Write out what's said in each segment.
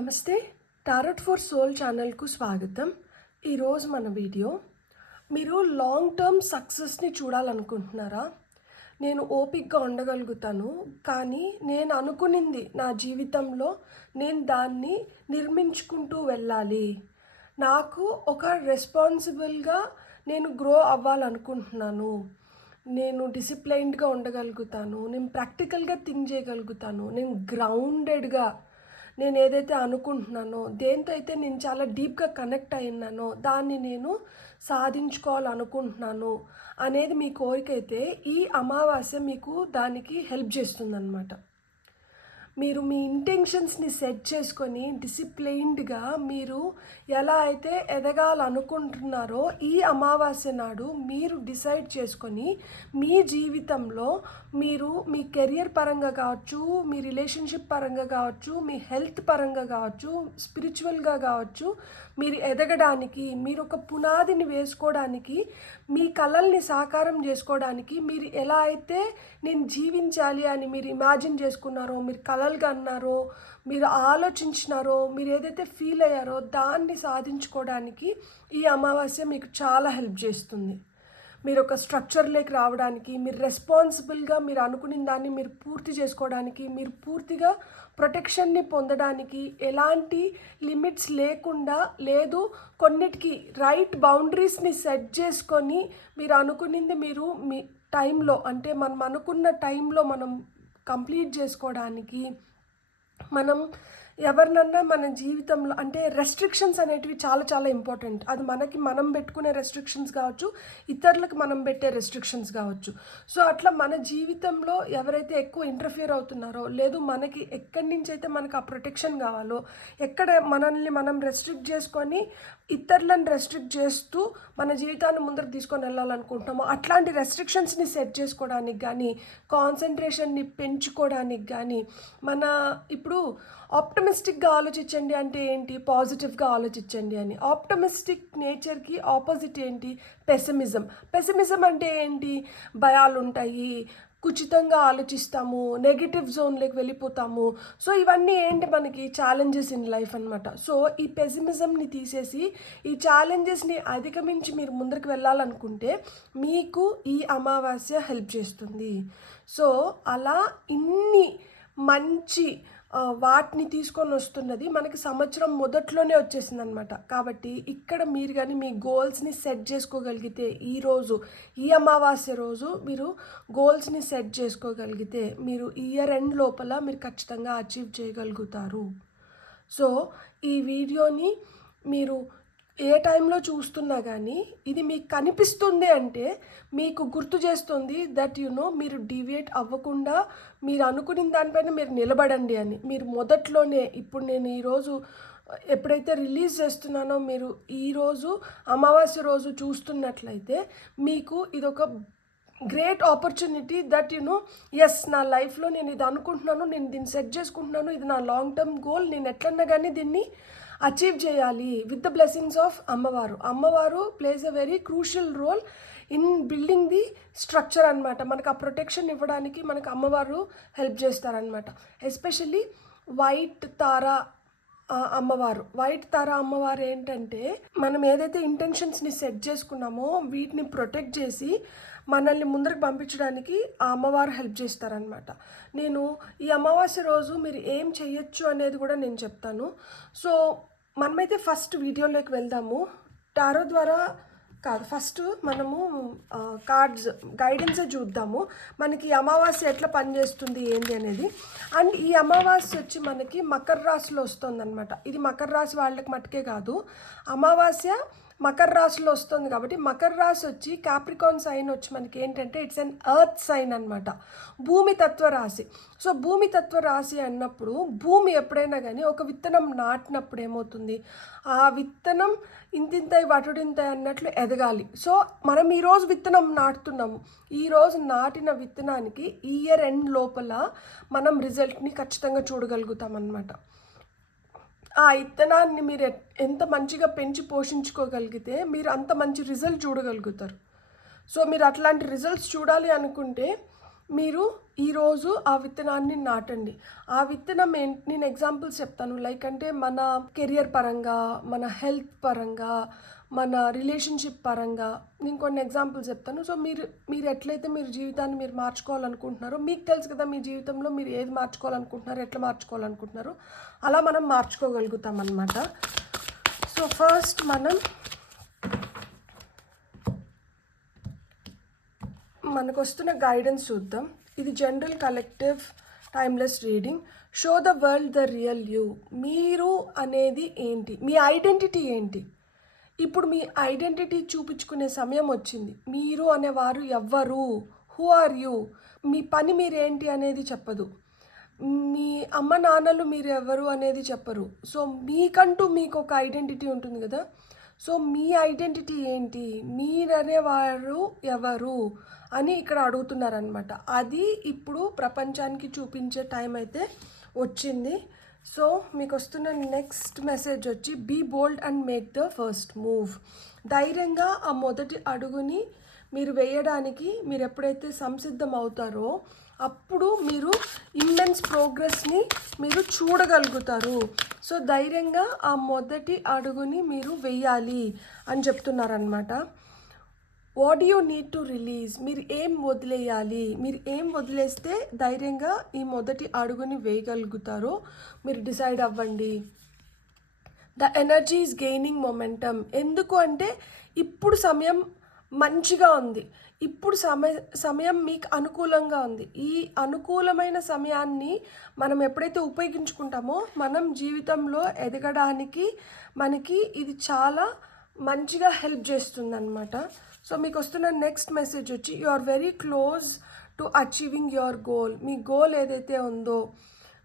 నమస్తే. Tarot for soul ఛానల్కు స్వాగతం. ఈరోజు మన వీడియో, మీరు లాంగ్ టర్మ్ సక్సెస్ని చూడాలనుకుంటున్నారా? నేను ఓపిక్గా ఉండగలుగుతాను, కానీ నేను అనుకునింది నా జీవితంలో నేను దాన్ని నిర్మించుకుంటూ వెళ్ళాలి. నాకు ఒక రెస్పాన్సిబుల్గా నేను గ్రో అవ్వాలనుకుంటున్నాను. నేను డిసిప్లైన్డ్గా ఉండగలుగుతాను, నేను ప్రాక్టికల్గా థింక్ చేయగలుగుతాను, నేను గ్రౌండెడ్గా నేను ఏదైతే అనుకుంటున్నానో, దేంతో అయితే నేను చాలా డీప్గా కనెక్ట్ అయినానో దాన్ని నేను సాధించుకోవాలనుకుంటున్నాను అనేది మీ కోరిక అయితే ఈ అమావాస్య మీకు దానికి హెల్ప్ చేస్తుందన్నమాట. మీరు మీ ఇంటెన్షన్స్ని సెట్ చేసుకొని డిసిప్లైన్డ్గా మీరు ఎలా అయితే ఎదగాలనుకుంటున్నారో ఈ అమావాస్య నాడు మీరు డిసైడ్ చేసుకొని మీ జీవితంలో మీరు మీ కెరియర్ పరంగా కావచ్చు, మీ రిలేషన్షిప్ పరంగా కావచ్చు, మీ హెల్త్ పరంగా కావచ్చు, స్పిరిచువల్గా కావచ్చు, మీరు ఎదగడానికి, మీరు ఒక పునాదిని వేసుకోవడానికి, మీ కలల్ని సాకారం చేసుకోవడానికి, మీరు ఎలా అయితే నేను జీవించాలి అని మీరు ఇమాజిన్ చేసుకున్నారో, మీరు కలలుగా అన్నారో, మీరు ఆలోచించినారో, మీరు ఏదైతే ఫీల్ అయ్యారో దాన్ని సాధించుకోవడానికి ఈ అమావాస్య మీకు చాలా హెల్ప్ చేస్తుంది. మీరు ఒక స్ట్రక్చర్లోకి రావడానికి, మీరు రెస్పాన్సిబుల్గా మీరు అనుకున్న దాన్ని మీరు పూర్తి చేసుకోవడానికి, మీరు పూర్తిగా ప్రొటెక్షన్ని పొందడానికి, ఎలాంటి లిమిట్స్ లేకుండా, లేదు కొన్నిటికి రైట్ బౌండరీస్ని సెట్ చేసుకొని మీరు అనుకునింది మీరు మీ టైంలో, అంటే మనం అనుకున్న టైంలో మనం కంప్లీట్ చేసుకోవడానికి, మనం ఎవరినన్నా మన జీవితంలో, అంటే రెస్ట్రిక్షన్స్ అనేటివి చాలా చాలా ఇంపార్టెంట్. అది మనకి మనం పెట్టుకునే రెస్ట్రిక్షన్స్ కావచ్చు, ఇతరులకు మనం పెట్టే రెస్ట్రిక్షన్స్ కావచ్చు. సో అట్లా మన జీవితంలో ఎవరైతే ఎక్కువ ఇంటర్ఫియర్ అవుతున్నారో, లేదు మనకి ఎక్కడి నుంచి అయితే మనకు ఆ ప్రొటెక్షన్ కావాలో, ఎక్కడ మనల్ని మనం రెస్ట్రిక్ట్ చేసుకొని ఇతరులను రెస్ట్రిక్ట్ చేస్తూ మన జీవితాన్ని ముందరకు తీసుకొని వెళ్ళాలనుకుంటున్నామో అట్లాంటి రెస్ట్రిక్షన్స్ని సెట్ చేసుకోవడానికి కానీ, కాన్సన్ట్రేషన్ని పెంచుకోవడానికి కానీ, మన ఇప్పుడు ఆప్టమిస్టిక్గా ఆలోచించండి అంటే ఏంటి, పాజిటివ్గా ఆలోచించండి అని. ఆప్టమిస్టిక్ నేచర్కి ఆపోజిట్ ఏంటి, పెసిమిజం అంటే ఏంటి, భయాలు ఉంటాయి, కుచితంగా ఆలోచిస్తాము, నెగిటివ్ జోన్లోకి వెళ్ళిపోతాము. సో ఇవన్నీ ఏంటి, మనకి ఛాలెంజెస్ ఇన్ లైఫ్ అనమాట. సో ఈ పెసిమిజంని తీసేసి ఈ ఛాలెంజెస్ని అధిగమించి మీరు ముందరికి వెళ్ళాలనుకుంటే మీకు ఈ అమావాస్య హెల్ప్ చేస్తుంది. సో అలా ఇన్ని మంచి వాటిని తీసుకొని వస్తున్నది మనకి సంవత్సరం మొదట్లోనే వచ్చేసింది అనమాట. కాబట్టి ఇక్కడ మీరు కానీ మీ గోల్స్ని సెట్ చేసుకోగలిగితే, ఈరోజు ఈ అమావాస్య రోజు మీరు గోల్స్ని సెట్ చేసుకోగలిగితే మీరు ఇయర్ ఎండ్ లోపల మీరు ఖచ్చితంగా అచీవ్ చేయగలుగుతారు. సో ఈ వీడియోని మీరు ఏ టైంలో చూస్తున్నా కానీ ఇది మీకు కనిపిస్తుంది అంటే మీకు గుర్తు చేస్తుంది దట్ మీరు డీవియేట్ అవ్వకుండా మీరు అనుకున్న దానిపైన మీరు నిలబడండి అని. మీరు మొదట్లోనే, ఇప్పుడు నేను ఈరోజు ఎప్పుడైతే రిలీజ్ చేస్తున్నానో మీరు ఈరోజు అమావాస్య రోజు చూస్తున్నట్లయితే మీకు ఇదొక గ్రేట్ ఆపర్చునిటీ దట్ ఎస్, నా లైఫ్లో నేను ఇది అనుకుంటున్నాను, నేను దీన్ని సెట్ చేసుకుంటున్నాను, ఇది నా లాంగ్ టర్మ్ గోల్, నేను ఎట్లన్నా కానీ దీన్ని అచీవ్ చేయాలి విత్ ద బ్లెస్సింగ్స్ ఆఫ్ అమ్మవారు place a very crucial role in building the structure అనమాట. మనకు ఆ ప్రొటెక్షన్ ఇవ్వడానికి మనకు అమ్మవారు హెల్ప్ చేస్తారనమాట. ఎస్పెషల్లీ వైట్ తార అమ్మవారు ఏంటంటే, మనం ఏదైతే ఇంటెన్షన్స్ని సెట్ చేసుకున్నామో వీటిని ప్రొటెక్ట్ చేసి మనల్ని ముందరకు పంపించడానికి ఆ అమ్మవారు హెల్ప్ చేస్తారనమాట. నేను ఈ అమావాస్య రోజు మీరు ఏం చేయొచ్చు అనేది కూడా నేను చెప్తాను. సో మనమైతే ఫస్ట్ వీడియోలోకి వెళ్దాము. టారో ద్వారా కాదు, ఫస్ట్ మనము కార్డ్స్ గైడెన్సే చూద్దాము, మనకి అమావాస్య ఎట్లా పనిచేస్తుంది ఏంటి అనేది. అండ్ ఈ అమావాస్య వచ్చి మనకి మకర రాశిలో వస్తుంది అనమాట. ఇది మకర రాశి వాళ్ళకి మట్టుకే కాదు, అమావాస్య మకర రాశిలో వస్తుంది. కాబట్టి మకర రాశి వచ్చి క్యాప్రికాన్ సైన్ వచ్చి మనకి ఏంటంటే ఇట్స్ అన్ ఎర్త్ సైన్ అనమాట, భూమి తత్వ రాశి. సో భూమి తత్వ రాశి అన్నప్పుడు భూమి ఎప్పుడైనా కానీ ఒక విత్తనం నాటినప్పుడు ఏమవుతుంది, ఆ విత్తనం ఇంతింతై వటుడింతై అన్నట్లు ఎదగాలి. సో మనం ఈరోజు విత్తనం నాటుతున్నాము, ఈరోజు నాటిన విత్తనానికి ఇయర్ ఎండ్ లోపల మనం రిజల్ట్ని ఖచ్చితంగా చూడగలుగుతాం అన్నమాట. ఆ విత్తనాన్ని మీరు ఎంత మంచిగా పెంచి పోషించుకోగలిగితే మీరు అంత మంచి రిజల్ట్ చూడగలుగుతారు. సో మీరు అట్లాంటి రిజల్ట్స్ చూడాలి అనుకుంటే మీరు ఈరోజు ఆ విత్తనాన్ని నాటండి. ఆ విత్తనం నేను ఎగ్జాంపుల్స్ చెప్తాను. లైక్ అంటే మన కెరియర్ పరంగా, మన హెల్త్ పరంగా, మన రిలేషన్షిప్ పరంగా నేను కొన్ని ఎగ్జాంపుల్స్ చెప్తాను. సో మీరు ఎట్లయితే మీరు జీవితాన్ని మీరు మార్చుకోవాలనుకుంటున్నారో మీకు తెలుసు కదా, మీ జీవితంలో మీరు ఏది మార్చుకోవాలనుకుంటున్నారో, ఎట్లా మార్చుకోవాలనుకుంటున్నారో అలా మనం మార్చుకోగలుగుతాం అన్నమాట. సో ఫస్ట్ మనకు వస్తున్న గైడెన్స్ చూద్దాం. ఇది general collective timeless reading. Show the world the real you. మీరు అనేది ఏంటి, మీ ఐడెంటిటీ ఏంటి? ఇప్పుడు మీ ఐడెంటిటీ చూపించుకునే సమయం వచ్చింది. మీరు అనేవారు ఎవ్వరు, హూ ఆర్ యూ? మీ పని మీరేంటి అనేది చెప్పదు. మీ అమ్మ నాన్నలు మీరు ఎవరు అనేది చెప్పరు. సో మీకంటూ మీకు ఒక ఐడెంటిటీ ఉంటుంది కదా. సో మీ ఐడెంటిటీ ఏంటి, మీరనేవారు ఎవరు అని ఇక్కడ అడుగుతున్నారనమాట. అది ఇప్పుడు ప్రపంచానికి చూపించే టైం అయితే వచ్చింది. సో మీకు వస్తున్న నెక్స్ట్ మెసేజ్ వచ్చి be bold and make the first move. ధైర్యంగా ఆ మొదటి అడుగుని మీరు వేయడానికి మీరు ఎప్పుడైతే సంసిద్ధం అవుతారో అప్పుడు మీరు ఇమ్మెన్స్ ప్రోగ్రెస్ని మీరు చూడగలుగుతారు. సో ధైర్యంగా ఆ మొదటి అడుగుని మీరు వేయాలి అని చెప్తున్నారనమాట. What you need to release. మీరు ఏం వదిలేయాలి, మీరు ఏం వదిలేస్తే ధైర్యంగా ఈ మొదటి అడుగుని వేయగలుగుతారో మీరు డిసైడ్ అవ్వండి. The energy is gaining momentum. ఎందుకు అంటే ఇప్పుడు సమయం మంచిగా ఉంది, ఇప్పుడు సమయం మీకు అనుకూలంగా ఉంది. ఈ అనుకూలమైన సమయాన్ని మనం ఎప్పుడైతే ఉపయోగించుకుంటామో మనం జీవితంలో ఎదగడానికి మనకి ఇది చాలా మంచిగా హెల్ప్ చేస్తుంది అనమాట. సో మీకు వస్తున్న నెక్స్ట్ మెసేజ్ వచ్చి you are very close to achieving your goal. మీ గోల్ ఏదైతే ఉందో,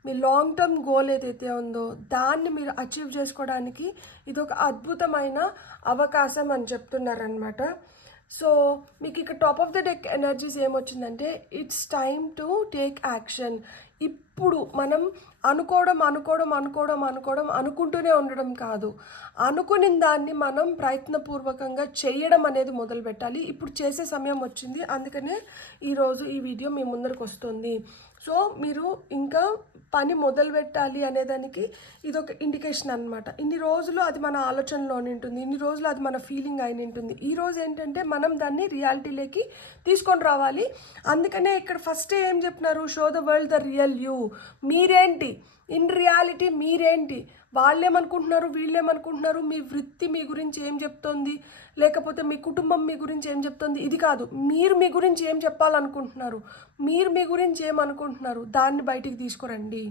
మీ లాంగ్ టర్మ్ గోల్ ఏదైతే ఉందో దాన్ని మీరు అచీవ్ చేసుకోవడానికి ఇది ఒక అద్భుతమైన అవకాశం అని చెప్తున్నారనమాట. సో మీకు ఇక్కడ top of the deck energies ఏమొచ్చిందంటే it's time to take action. ఇప్పుడు మనం అనుకుంటూనే ఉండడం కాదు, అనుకున్న దాన్ని మనం ప్రయత్నపూర్వకంగా చేయడం అనేది మొదలు పెట్టాలి. ఇప్పుడు చేసే సమయం వచ్చింది, అందుకనే ఈరోజు ఈ వీడియో మీ ముందరకు వస్తుంది. సో మీరు ఇంకా పని మొదలు పెట్టాలి అనేదానికి ఇదొక ఇండికేషన్ అనమాట. ఇన్ని రోజులు అది మన ఆలోచనలోనే ఉంటుంది, ఇన్ని రోజులు అది మన ఫీలింగ్ అయిన ఉంటుంది. ఈరోజు ఏంటంటే మనం దాన్ని రియాలిటీలోకి తీసుకొని రావాలి. అందుకనే ఇక్కడ ఫస్ట్ ఏం చెప్పినారు, show the world the real you. మీరేంటి ఇన్ రియాలిటీ, మీరేంటి, వాళ్ళేమనుకుంటున్నారు వీళ్ళేమనుకుంటున్నారు, మీ వృత్తి మీ గురించి ఏం చెప్తోంది, లేకపోతే మీ కుటుంబం మీ గురించి ఏం చెప్తోంది, ఇది కాదు. మీరు మీ గురించి ఏం చెప్పాలనుకుంటున్నారు, మీరు మీ గురించి ఏమనుకుంటున్నారు, దాన్ని బయటికి తీసుకురండి.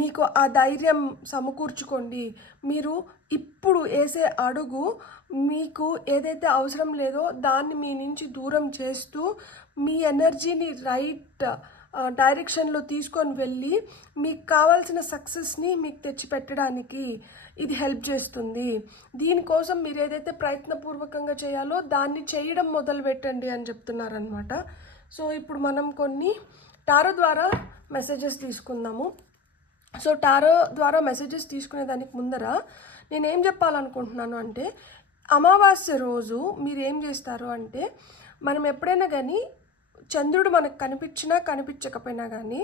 మీకు ఆ ధైర్యం సమకూర్చుకోండి. మీరు ఇప్పుడు వేసే అడుగు మీకు ఏదైతే అవసరం లేదో దాన్ని మీ నుంచి దూరం చేస్తూ మీ ఎనర్జీని రైట్ డైరెక్షన్లో తీసుకొని వెళ్ళి మీకు కావాల్సిన సక్సెస్ని మీకు తెచ్చిపెట్టడానికి ఇది హెల్ప్ చేస్తుంది. దీనికోసం మీరు ఏదైతే ప్రయత్నపూర్వకంగా చేయాలో దాన్ని చేయడం మొదలు పెట్టండి అని చెప్తున్నారనమాట. సో ఇప్పుడు మనం కొన్ని టారో ద్వారా మెసేజెస్ తీసుకుందాము. సో టారో ద్వారా మెసేజెస్ తీసుకునే దానికి ముందర నేనేం చెప్పాలనుకుంటున్నాను అంటే, అమావాస్య రోజు మీరు ఏం చేస్తారు అంటే, మనం ఎప్పుడైనా కానీ చంద్రుడు మనకు కనిపించినా కనిపించకపోయినా కానీ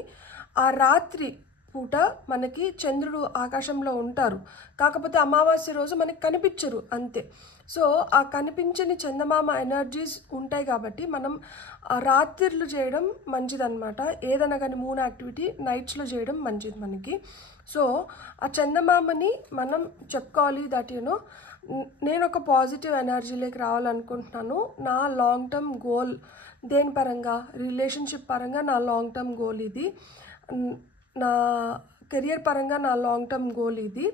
ఆ రాత్రి పూట మనకి చంద్రుడు ఆకాశంలో ఉంటారు, కాకపోతే అమావాస్య రోజు మనకి కనిపించరు అంతే. సో ఆ కనిపించని చందమామ ఎనర్జీస్ ఉంటాయి కాబట్టి మనం రాత్రిళ్ళు చేయడం మంచిదన్నమాట. ఏదైనా కానీ మూన్ యాక్టివిటీ నైట్స్లో చేయడం మంచిది మనకి. సో ఆ చందమామని మనం చెప్పుకోవాలి దట్ యూనో నేను ఒక పాజిటివ్ ఎనర్జీలోకి రావాలనుకుంటున్నాను. నా లాంగ్ టర్మ్ గోల్ దేని పరంగా, రిలేషన్షిప్ పరంగా నా లాంగ్ టర్మ్ గోల్ ఇది, నా కెరియర్ పరంగా నా లాంగ్ టర్మ్ గోల్ ఇది,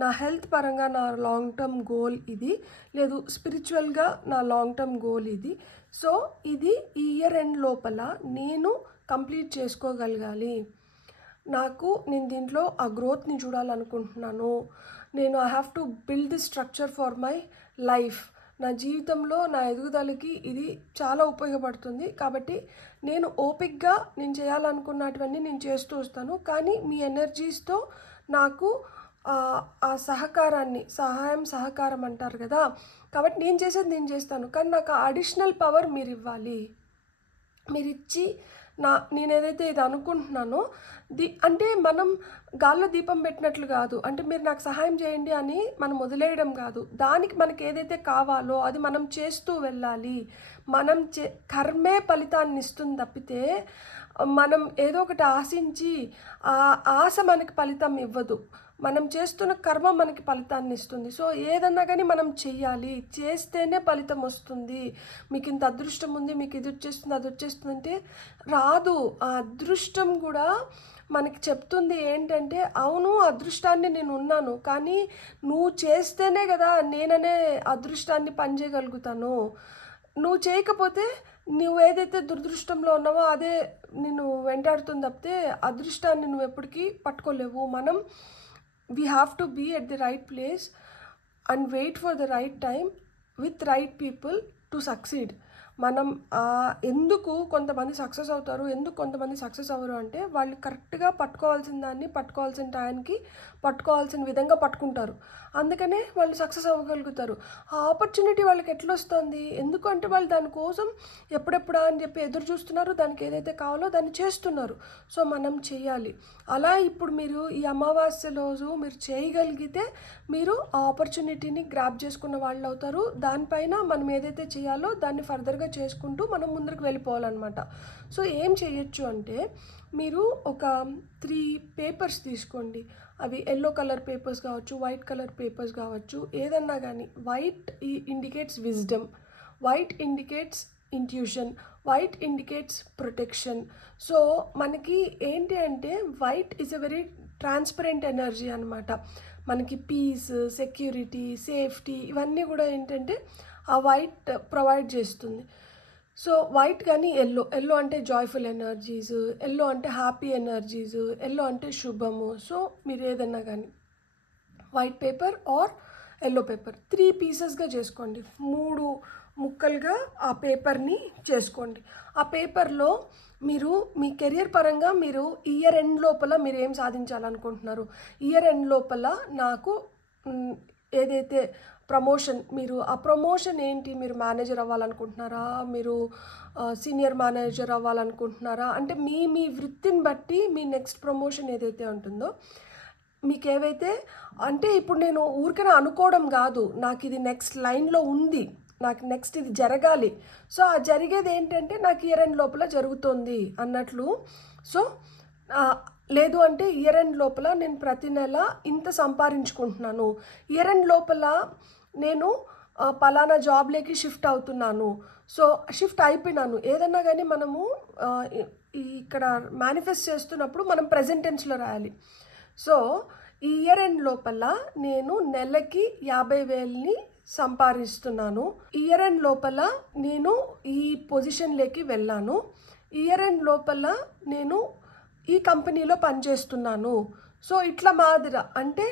నా హెల్త్ పరంగా నా లాంగ్ టర్మ్ గోల్ ఇది, లేదు స్పిరిచువల్గా నా లాంగ్ టర్మ్ గోల్ ఇది. సో ఇది ఈ ఇయర్ ఎండ్ లోపల నేను కంప్లీట్ చేసుకోగలగాలి. నేను దీంట్లో ఆ గ్రోత్ని చూడాలనుకుంటున్నాను. I have to build the structure for my life. నా జీవితంలో నా ఎదుగుదలకి ఇది చాలా ఉపయోగపడుతుంది. కాబట్టి నేను ఓపిక్గా నేను చేయాలనుకున్నటువన్నీ నేను చేస్తూ వస్తాను. కానీ మీ ఎనర్జీస్తో నాకు ఆ సహకారం అంటారు కదా, కాబట్టి నేను చేసేది నేను చేస్తాను. కానీ నాకు అడిషనల్ పవర్ మీరు ఇవ్వాలి. మీరు ఇచ్చి నేనేదైతే ఇది అనుకుంటున్నానో అంటే మనం గాల్లో దీపం పెట్టినట్లు కాదు. అంటే మీరు నాకు సహాయం చేయండి అని మనం వదిలేయడం కాదు. దానికి మనకి ఏదైతే కావాలో అది మనం చేస్తూ వెళ్ళాలి. మనం కర్మే ఫలితాన్ని ఇస్తుంది తప్పితే మనం ఏదో ఒకటి ఆశించి ఆ ఆశ మనకి ఫలితం ఇవ్వదు. మనం చేస్తున్న కర్మ మనకి ఫలితాన్ని ఇస్తుంది. సో ఏదన్నా కానీ మనం చెయ్యాలి, చేస్తేనే ఫలితం వస్తుంది. మీకు ఇంత అదృష్టం ఉంది, మీకు ఇది వచ్చేస్తుంది అది వచ్చేస్తుంది అంటే రాదు. ఆ అదృష్టం కూడా మనకి చెప్తుంది ఏంటంటే, అవును అదృష్టాన్ని నేను ఉన్నాను, కానీ నువ్వు చేస్తేనే కదా నేననే అదృష్టాన్ని పనిచేయగలుగుతాను. నువ్వు చేయకపోతే నువ్వు ఏదైతే దురదృష్టంలో ఉన్నావో అదే నిన్ను వెంటాడుతుంది తప్పితే అదృష్టాన్ని నువ్వు ఎప్పటికీ పట్టుకోలేవు. we have to be at the right place and wait for the right time with right people to succeed. మనం ఎందుకు కొంతమంది సక్సెస్ అవుతారు, ఎందుకు కొంతమంది సక్సెస్ అవ్వరు అంటే వాళ్ళు కరెక్ట్గా పట్టుకోవాల్సిన దాన్ని పట్టుకోవాల్సిన టైంకి పట్టుకోవాల్సిన విధంగా పట్టుకుంటారు. అందుకనే వాళ్ళు సక్సెస్ అవ్వగలుగుతారు. ఆ ఆపర్చునిటీ వాళ్ళకి ఎట్లా వస్తుంది? ఎందుకంటే వాళ్ళు దానికోసం ఎప్పుడెప్పుడా అని చెప్పి ఎదురు చూస్తున్నారు. దానికి ఏదైతే కావాలో దాన్ని చేస్తున్నారు. సో మనం చేయాలి. అలా ఇప్పుడు మీరు ఈ అమావాస్య రోజు మీరు చేయగలిగితే మీరు ఆ ఆపర్చునిటీని గ్రాప్ చేసుకున్న వాళ్ళు అవుతారు. దానిపైన మనం ఏదైతే చేయాలో దాన్ని ఫర్దర్గా చేసుకుంటూ మనం ముందుకు వెళ్ళిపోవాలన్నమాట. సో ఏం చేయొచ్చు అంటే మీరు ఒక 3 పేపర్స్ తీసుకోండి. అవి ఎల్లో కలర్ పేపర్స్ కావచ్చు, వైట్ కలర్ పేపర్స్ కావచ్చు, ఏదన్నా కానీ. White indicates wisdom, white indicates intuition, white indicates protection. So మనకి ఏంటి అంటే white is a very transparent energy అనమాట. మనకి పీస్, సెక్యూరిటీ, సేఫ్టీ ఇవన్నీ కూడా ఏంటంటే ఆ వైట్ ప్రొవైడ్ చేస్తుంది. సో వైట్ కానీ ఎల్లో అంటే జాయ్ఫుల్ ఎనర్జీస్, ఎల్లో అంటే హ్యాపీ ఎనర్జీస్, ఎల్లో అంటే శుభము. సో మీరు ఏదన్నా కానీ white paper or yellow paper 3 పీసెస్గా చేసుకోండి. 3 ముక్కలుగా ఆ పేపర్ని చేసుకోండి. ఆ పేపర్లో మీరు మీ కెరియర్ పరంగా మీరు ఇయర్ ఎండ్ లోపల మీరు ఏం సాధించాలనుకుంటున్నారు, ఇయర్ ఎండ్ లోపల నాకు ఏదైతే ప్రమోషన్, మీరు ఆ ప్రమోషన్ ఏంటి, మీరు మేనేజర్ అవ్వాలనుకుంటున్నారా, మీరు సీనియర్ మేనేజర్ అవ్వాలనుకుంటున్నారా అంటే మీ వృత్తిని బట్టి మీ నెక్స్ట్ ప్రమోషన్ ఏదైతే ఉంటుందో మీకు ఏవైతే అంటే ఇప్పుడు నేను ఊరికనే అనుకోవడం కాదు, నాకు ఇది నెక్స్ట్ లైన్లో ఉంది, నాకు నెక్స్ట్ ఇది జరగాలి. సో ఆ జరిగేది ఏంటంటే నాకు ఇయర్ ఎండ్ లోపల జరుగుతుంది అన్నట్లు. సో లేదు అంటే ఇయర్ ఎండ్ లోపల నేను ప్రతి నెల ఇంత సంపాదించుకుంటున్నాను, ఇయర్ ఎండ్ లోపల నేను పలానా జాబ్లోకి షిఫ్ట్ అవుతున్నాను, సో షిఫ్ట్ అయిపోయినాను. ఏదన్నా కానీ మనము ఇక్కడ మేనిఫెస్ట్ చేస్తున్నప్పుడు మనం ప్రెజెంట్ టెన్స్లో రాయాలి. సో ఈ ఇయర్ ఎండ్ లోపల నేను నెలకి 50,000ని సంపాదిస్తున్నాను, ఇయర్ ఎండ్ లోపల నేను ఈ పొజిషన్లోకి వెళ్ళాను, ఇయర్ ఎండ్ లోపల నేను ఈ కంపెనీలో పనిచేస్తున్నాను. సో ఇట్లా మాదిరా అంటే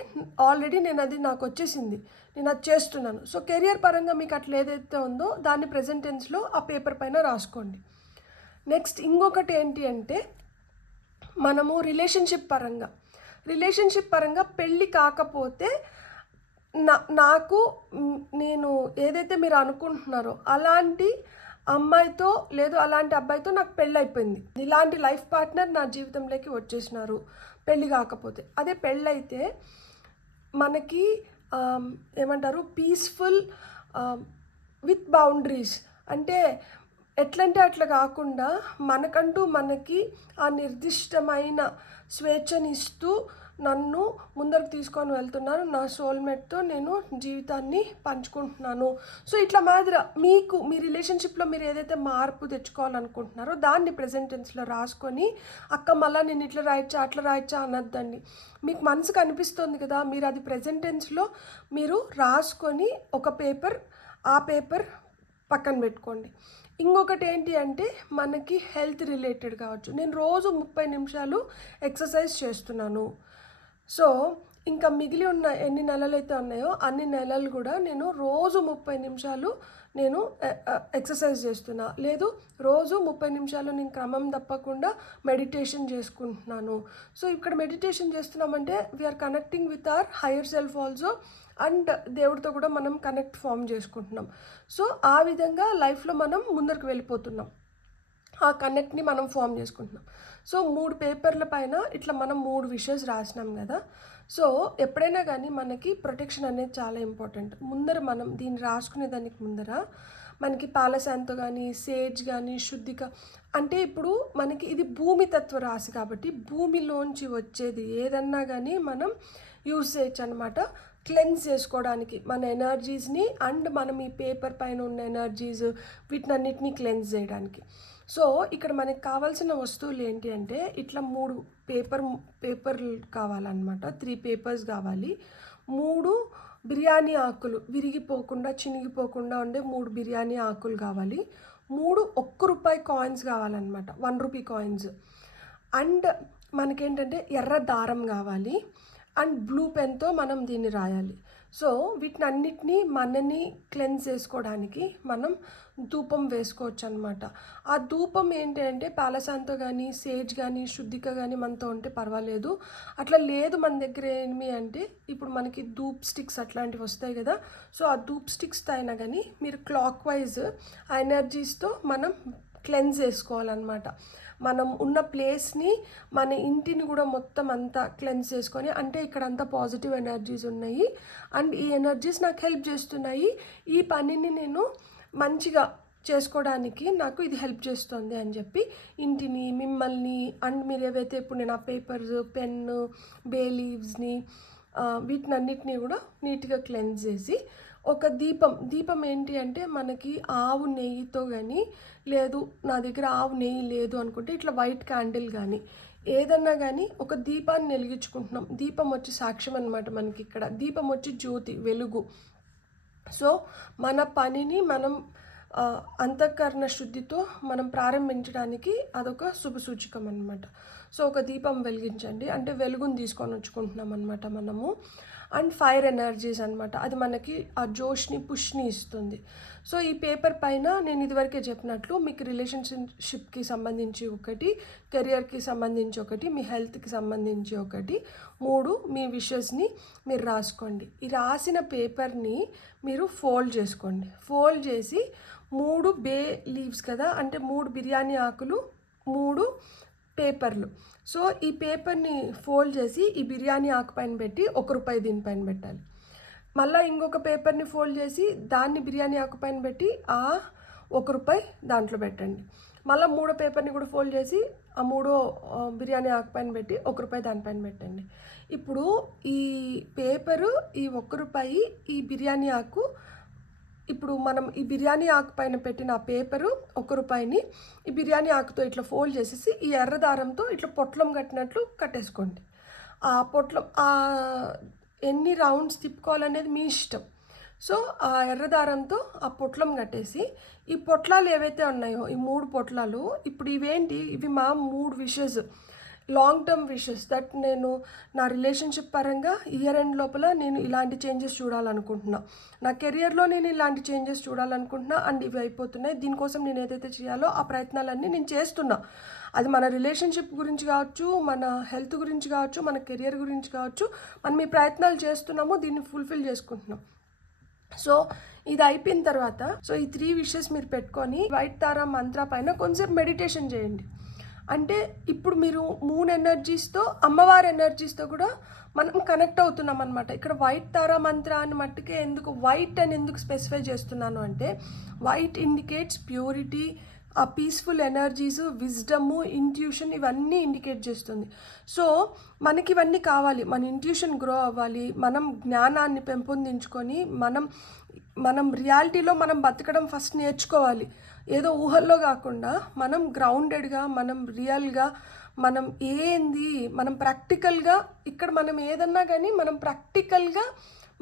ఆల్రెడీ నాకు వచ్చేసింది, నేను అది చేస్తున్నాను. సో కెరియర్ పరంగా మీకు అట్లా ఏదైతే ఉందో దాన్ని ప్రెజెంట్ టెన్స్లో ఆ పేపర్ పైన రాసుకోండి. నెక్స్ట్ ఇంకొకటి ఏంటి అంటే మనము రిలేషన్షిప్ పరంగా పెళ్ళి కాకపోతే నాకు నేను ఏదైతే మీరు అనుకుంటున్నారో అలాంటి అమ్మాయితో లేదు అలాంటి అబ్బాయితో నాకు పెళ్ళి అయిపోయింది, ఇలాంటి లైఫ్ పార్ట్నర్ నా జీవితంలోకి వచ్చేసినారు పెళ్ళి కాకపోతే. అదే పెళ్ళైతే మనకి ఏమంటారు పీస్ఫుల్ విత్ బౌండరీస్, అంటే ఎట్లంటే అట్లా కాకుండా మనకి ఆ నిర్దిష్టమైన స్వేచ్ఛనిస్తూ నన్ను ముందరకు తీసుకొని వెళ్తున్నాను, నా సోల్మేట్తో నేను జీవితాన్ని పంచుకుంటున్నాను. సో ఇట్లా మాదిరి మీ రిలేషన్షిప్లో మీరు ఏదైతే మార్పు తెచ్చుకోవాలనుకుంటున్నారో దాన్ని ప్రెజెంట్ టెన్స్లో రాసుకొని అక్క మళ్ళీ నేను ఇట్లా రాయచ్చా అట్లా రాయచ్చా అనొద్దండి. మీకు మనసుకు అనిపిస్తుంది కదా, మీరు అది ప్రెజెంట్ టెన్స్లో మీరు రాసుకొని ఒక పేపర్ ఆ పేపర్ పక్కన పెట్టుకోండి. ఇంకొకటి ఏంటి అంటే మనకి హెల్త్ రిలేటెడ్ కావచ్చు. నేను రోజు 30 నిమిషాలు ఎక్సర్సైజ్ చేస్తున్నాను. సో ఇంకా మిగిలి ఉన్న ఎన్ని నెలలు అయితే ఉన్నాయో అన్ని నెలలు కూడా నేను రోజు 30 నిమిషాలు నేను ఎక్సర్సైజ్ చేస్తున్నా, లేదు రోజు 30 నిమిషాలు నేను క్రమం తప్పకుండా మెడిటేషన్ చేసుకుంటున్నాను. సో ఇక్కడ మెడిటేషన్ చేస్తున్నామంటే we are connecting with our higher self also, and దేవుడితో కూడా మనం కనెక్ట్ ఫామ్ చేసుకుంటున్నాం. సో ఆ విధంగా లైఫ్లో మనం ముందరికి వెళ్ళిపోతున్నాం. ఆ కనెక్ట్ని మనం ఫామ్ చేసుకుంటున్నాం. సో 3 పేపర్ల పైన ఇట్లా మనం 3 విషెస్ రాసినాం కదా. సో ఎప్పుడైనా కానీ మనకి ప్రొటెక్షన్ అనేది చాలా ఇంపార్టెంట్. ముందర మనం దీన్ని రాసుకునే దానికి ముందర మనకి పాలశాంతో కానీ సేజ్ కానీ శుద్ధిక అంటే ఇప్పుడు మనకి ఇది భూమి తత్వ రాశి కాబట్టి భూమిలోంచి వచ్చేది ఏదన్నా కానీ మనం యూజ్ చేయొచ్చు అనమాట. క్లెన్స్ చేసుకోవడానికి మన ఎనర్జీస్ని అండ్ మనం ఈ పేపర్ పైన ఉన్న ఎనర్జీస్ వీటినన్నిటిని క్లెన్స్ చేయడానికి. సో ఇక్కడ మనకి కావాల్సిన వస్తువులు ఏంటి అంటే ఇట్లా 3 పేపర్లు కావాలన్నమాట. 3 పేపర్స్ కావాలి. 3 బిర్యానీ ఆకులు విరిగిపోకుండా చినిగిపోకుండా ఉండే 3 బిర్యానీ ఆకులు కావాలి. 3 ₹1 కాయిన్స్ కావాలన్నమాట, 1 రూపీ కాయిన్స్. అండ్ మనకేంటంటే ఎర్ర దారం కావాలి అండ్ బ్లూ పెన్తో మనం దీన్ని రాయాలి. సో వీటినన్నిటినీ మనని క్లెన్స్ చేసుకోవడానికి మనం ధూపం వేసుకోవచ్చు అనమాట. ఆ ధూపం ఏంటి అంటే పాలసాంతో కానీ సేజ్ కానీ శుద్ధిక కానీ మనతో ఉంటే పర్వాలేదు. అట్లా లేదు మన దగ్గర ఏమి అంటే ఇప్పుడు మనకి ధూప్ స్టిక్స్ అట్లాంటివి వస్తాయి కదా. సో ఆ ధూప్ స్టిక్స్తో అయినా కానీ మీరు క్లాక్ వైజ్ ఆ ఎనర్జీస్తో మనం క్లెన్స్ చేసుకోవాలన్నమాట. మనం ఉన్న ప్లేస్ని మన ఇంటిని కూడా మొత్తం అంతా క్లెన్స్ చేసుకొని అంటే ఇక్కడ అంతా పాజిటివ్ ఎనర్జీస్ ఉన్నాయి అండ్ ఈ ఎనర్జీస్ నాకు హెల్ప్ చేస్తున్నాయి, ఈ పనిని నేను మంచిగా చేసుకోవడానికి నాకు ఇది హెల్ప్ చేస్తుంది అని చెప్పి ఇంటిని మిమ్మల్ని అండ్ మీరు ఏవైతే ఇప్పుడు నేను ఆ పేపర్స్ పెన్ను బే లీవ్స్ని వీటినన్నిటినీ కూడా నీట్గా క్లెన్స్ చేసి ఒక దీపం ఏంటి అంటే మనకి ఆవు నెయ్యితో కానీ లేదు నా దగ్గర ఆవు నెయ్యి లేదు అనుకుంటే ఇట్లా వైట్ క్యాండిల్ కానీ ఏదన్నా కానీ ఒక దీపాన్ని వెలిగించుకుంటున్నాం. దీపం వచ్చి సాక్ష్యం అనమాట మనకి. ఇక్కడ దీపం వచ్చి జ్యోతి వెలుగు. సో మన పనిని మనం అంతఃకరణ శుద్ధితో మనం ప్రారంభించడానికి అదొక శుభసూచకం అనమాట. సో ఒక దీపం వెలిగించండి అంటే వెలుగుని తీసుకొని వచ్చుకుంటున్నాం అనమాట మనము. అండ్ ఫైర్ ఎనర్జీస్ అనమాట, అది మనకి ఆ జోష్ని పుష్ని ఇస్తుంది. సో ఈ పేపర్ పైన నేను ఇదివరకే చెప్పినట్లు మీకు రిలేషన్షిప్కి సంబంధించి ఒకటి, కెరియర్కి సంబంధించి ఒకటి, మీ హెల్త్కి సంబంధించి ఒకటి, 3 మీ విషెస్ని మీరు రాసుకోండి. ఈ రాసిన పేపర్ని మీరు ఫోల్డ్ చేసుకోండి. ఫోల్డ్ చేసి 3 బే లీవ్స్ కదా అంటే 3 బిర్యానీ ఆకులు 3 పేపర్లు. సో ఈ పేపర్ని ఫోల్డ్ చేసి ఈ బిర్యానీ ఆకు పైన పెట్టి ₹1 దీనిపైన పెట్టాలి. మళ్ళీ ఇంకొక పేపర్ని ఫోల్డ్ చేసి దాన్ని బిర్యానీ ఆకు పైన పెట్టి ఆ ₹1 దాంట్లో పెట్టండి. మళ్ళీ 3 పేపర్ని కూడా ఫోల్డ్ చేసి ఆ 3 బిర్యానీ ఆకు పైన పెట్టి ₹1 దానిపైన పెట్టండి. ఇప్పుడు ఈ పేపరు ఈ ₹1 ఈ బిర్యానీ ఆకు ఇప్పుడు మనం ఈ బిర్యానీ ఆకు పైన పెట్టిన ఆ పేపరు ₹1ని ఈ బిర్యానీ ఆకుతో ఇట్లా ఫోల్డ్ చేసేసి ఈ ఎర్ర దారంతో ఇట్లా పొట్లం కట్టినట్లు కట్టేసుకోండి. ఆ పొట్లం ఎన్ని రౌండ్స్ తిప్పుకోవాలనేది మీ ఇష్టం. సో ఆ ఎర్ర దారంతో ఆ పొట్లం కట్టేసి ఈ పొట్లాలు ఏవైతే ఉన్నాయో ఈ 3 పొట్లాలు ఇప్పుడు ఇవి మా 3 wishes, long term wishes that నేను నా రిలేషన్షిప్ పరంగా ఇయర్ ఎండ్ లోపల నేను ఇలాంటి చేంజెస్ చూడాలనుకుంటున్నా, నా కెరియర్లో నేను ఇలాంటి చేంజెస్ చూడాలనుకుంటున్నా అండ్ ఇవి అయిపోతున్నాయి. దీనికోసం నేను ఏదైతే చేయాలో ఆ ప్రయత్నాలన్నీ నేను చేస్తున్నా. అది మన రిలేషన్షిప్ గురించి కావచ్చు, మన హెల్త్ గురించి కావచ్చు, మన కెరియర్ గురించి కావచ్చు, మనం ఈ ప్రయత్నాలు చేస్తున్నాము, దీన్ని ఫుల్ఫిల్ చేసుకుంటున్నాం. సో ఇది అయిపోయిన తర్వాత సో ఈ 3 విషెస్ మీరు పెట్టుకొని వైట్ తారా మంత్ర పైన కొంచెం మెడిటేషన్ చేయండి. అంటే ఇప్పుడు మీరు మూన్ ఎనర్జీస్తో అమ్మవారి ఎనర్జీస్తో కూడా మనం కనెక్ట్ అవుతున్నాం అనమాట. ఇక్కడ వైట్ తారా మంత్ర అని మట్టుకే ఎందుకు వైట్ అని ఎందుకు స్పెసిఫై చేస్తున్నాను అంటే వైట్ ఇండికేట్స్ ప్యూరిటీ, ఆ పీస్ఫుల్ ఎనర్జీస్, విజ్డము, ఇంట్యూషన్ ఇవన్నీ ఇండికేట్ చేస్తుంది. సో మనకి ఇవన్నీ కావాలి, మన ఇంట్యూషన్ గ్రో అవ్వాలి, మనం జ్ఞానాన్ని పెంపొందించుకొని మనం రియాలిటీలో మనం బతకడం ఫస్ట్ నేర్చుకోవాలి. ఏదో ఊహల్లో కాకుండా మనం గ్రౌండెడ్గా, మనం రియల్గా, మనం ప్రాక్టికల్గా ఇక్కడ మనం ఏదన్నా కానీ మనం ప్రాక్టికల్గా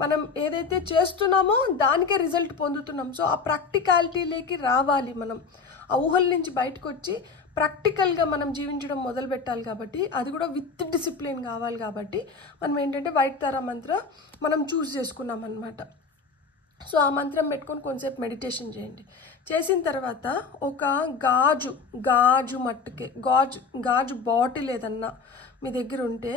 మనం ఏదైతే చేస్తున్నామో దానికే రిజల్ట్ పొందుతున్నాం. సో ఆ ప్రాక్టికాలిటీలోకి రావాలి, మనం ఆ ఊహల నుంచి బయటకు వచ్చి ప్రాక్టికల్గా మనం జీవించడం మొదలు పెట్టాలి. కాబట్టి అది కూడా విత్ డిసిప్లిన్ కావాలి. కాబట్టి మనం ఏంటంటే వైట్ తారా మంత్ర మనం చూస్ చేసుకున్నాం అనమాట. సో ఆ మంత్రం పెట్టుకొని కొంచెంసేపు మెడిటేషన్ చేయండి. చేసిన తర్వాత ఒక గాజు మట్టుకే గాజు బాటిల్ ఏదన్నా మీ దగ్గర ఉంటే